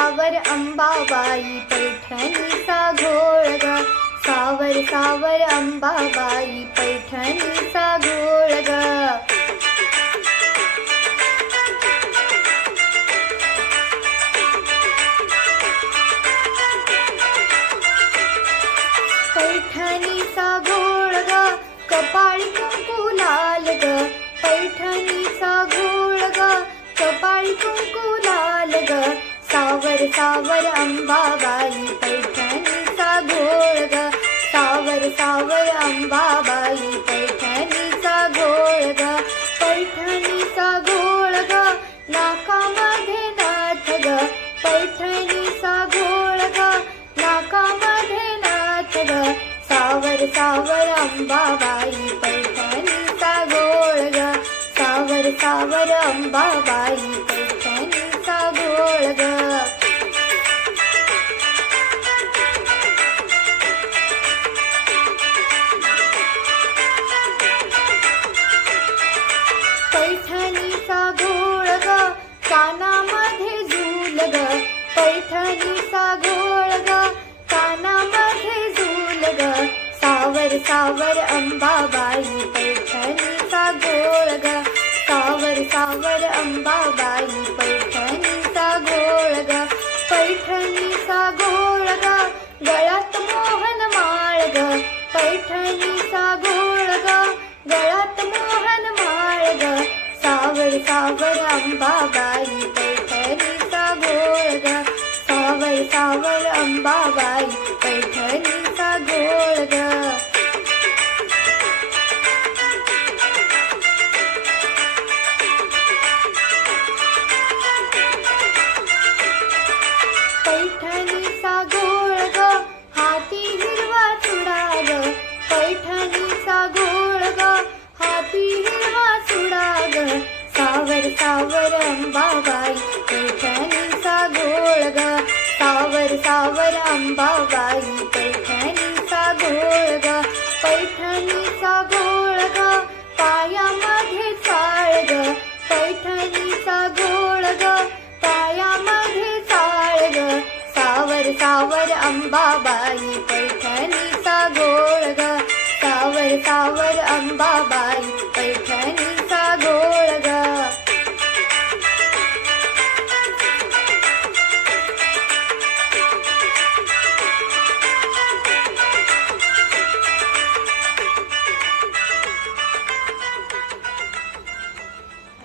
सावर अंबाबाई पैठणीचा घोळ ग, सावर सावर अंबाबाई पैठणीचा घोळ ग. पैठणीचा घोळ ग, कपाळी कुंकू लाल ग, पैठणीचा घोळ ग, कपाळी कुंकू लाल ग. सावर सावर अंबाबाई पैठणीचा घोळ ग, सावर सावर अंबाबाई पैठणीचा घोळ ग. पैठणीचा घोळ ग, नाकामध्ये नाथ ग, पैठणीचा घोळ ग, नाकामध्ये नाथ ग. सावर सावर अंबाबाई पैठणीचा घोळ ग, सावर सावर अंबाबाई पैठणीचा घोळ ग. पैठणीचा घोळ ग, कानामध्ये झूल ग, पैठणीचा घोळ ग, कानामध्ये झूल ग. सावर सावर अंबाबाई पैठणीचा घोळ ग, सावर सावर अंबाबाई पैठणीचा घोळ ग. पैठणीचा घोळ ग, गळ्यात मोहन माळ ग, पैठणीचा घोळ ग, गळ्यात मोहन माळ ग. सावर सावर अंबाबाई पैठणीचा घोळ ग, सावर सावर अंबाबाई पैठणीचा घोळ ग. पैठणीचा घोळ ग, हाती हिरवा चुडा ग, पैठणीचा घोळ ग, हाती हिरवा चुडा ग. सावर सावर अंबाबाई पैठणीचा घोळ ग, सावर सावर अंबाबाई पैठणीचा घोळ ग. पैठणीचा घोळ ग, पायामध्ये चाळ ग, पैठणीचा घोळ ग, पायामध्ये चाळ ग. सावर सावर अंबाबाई